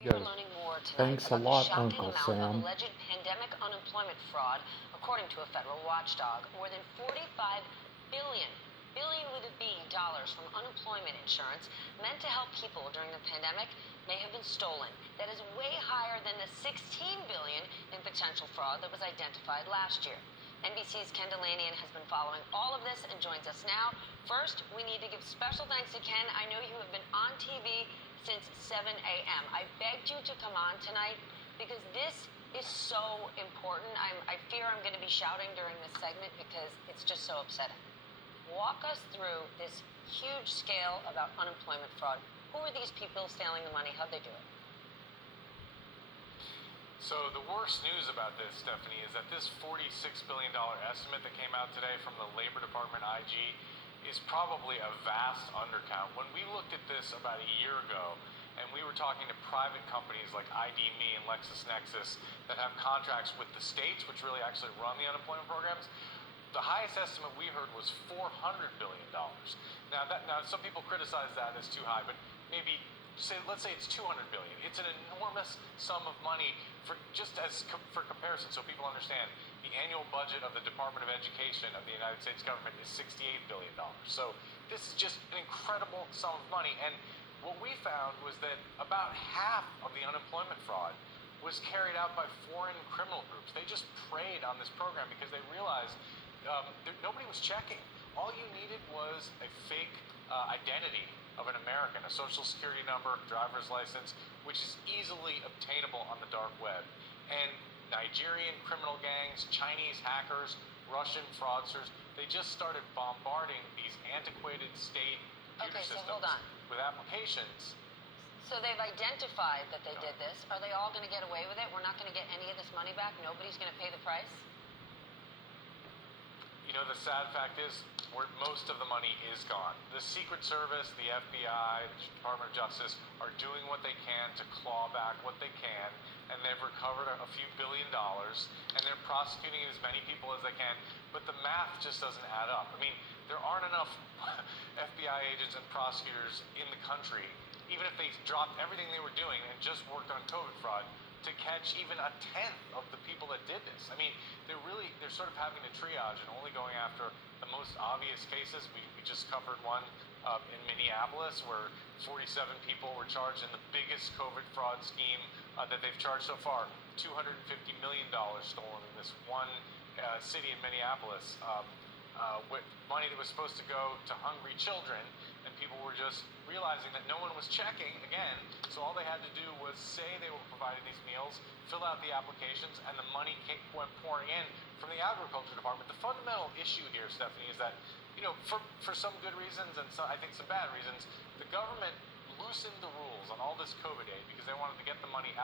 We are Yes. learning more tonight Thanks a about the lot, shocking Uncle amount of Sam. alleged pandemic unemployment fraud, according to a federal watchdog. More than 45 billion with a B dollars from unemployment insurance meant to help people during the pandemic may have been stolen. That is way higher than the 16 billion in potential fraud that was identified last year. NBC's Ken Delanian has been following all of this and joins us now. First, we need to give special thanks to Ken. I know you have been on TV since 7 a.m. I begged you to come on tonight because this is so important. I fear I'm going to be shouting during this segment because it's just so upsetting. Walk us through this huge scale about unemployment fraud. Who are these people stealing the money? How'd they do it? So the worst news about this, Stephanie, is that this $46 billion estimate that came out today from the Labor Department IG is probably a vast undercount. When we looked at this about a year ago, and we were talking to private companies like ID.me and LexisNexis that have contracts with the states, which really actually run the unemployment programs, the highest estimate we heard was $400 billion. Now some people criticize that as too high, but maybe let's say it's 200 billion. It's an enormous sum of money for comparison, so people understand. The annual budget of the Department of Education of the United States government is $68 billion. So this is just an incredible sum of money. And what we found was that about half of the unemployment fraud was carried out by foreign criminal groups. They just preyed on this program because they realized nobody was checking. All you needed was a fake identity of an American, a social security number, driver's license, which is easily obtainable on the dark web. And Nigerian criminal gangs, Chinese hackers, Russian fraudsters, they just started bombarding these antiquated state computer systems with applications. So they've identified that they did this. Are they all going to get away with it? We're not going to get any of this money back? Nobody's going to pay the price? You know, the sad fact is, most of the money is gone. The Secret Service, the FBI, the Department of Justice are doing what they can to claw back what they can, and they've recovered a few $1 billion, and they're prosecuting as many people as they can, but the math just doesn't add up. I mean, there aren't enough FBI agents and prosecutors in the country, even if they dropped everything they were doing and just worked on COVID fraud, to catch even a tenth of the people that did this. I mean, they're sort of having to triage and only going after the most obvious cases. We just covered one in Minneapolis where 47 people were charged in the biggest COVID fraud scheme that they've charged so far. $250 million stolen in this one city in Minneapolis. With money that was supposed to go to hungry children, and people were just realizing that no one was checking again, so all they had to do was say they were providing these meals, fill out the applications, and the money went pouring in from the agriculture department. The fundamental issue here, Stephanie, is that, you know, for some good reasons and I think some bad reasons, the government loosened the rules on all this COVID aid because they wanted to get the money out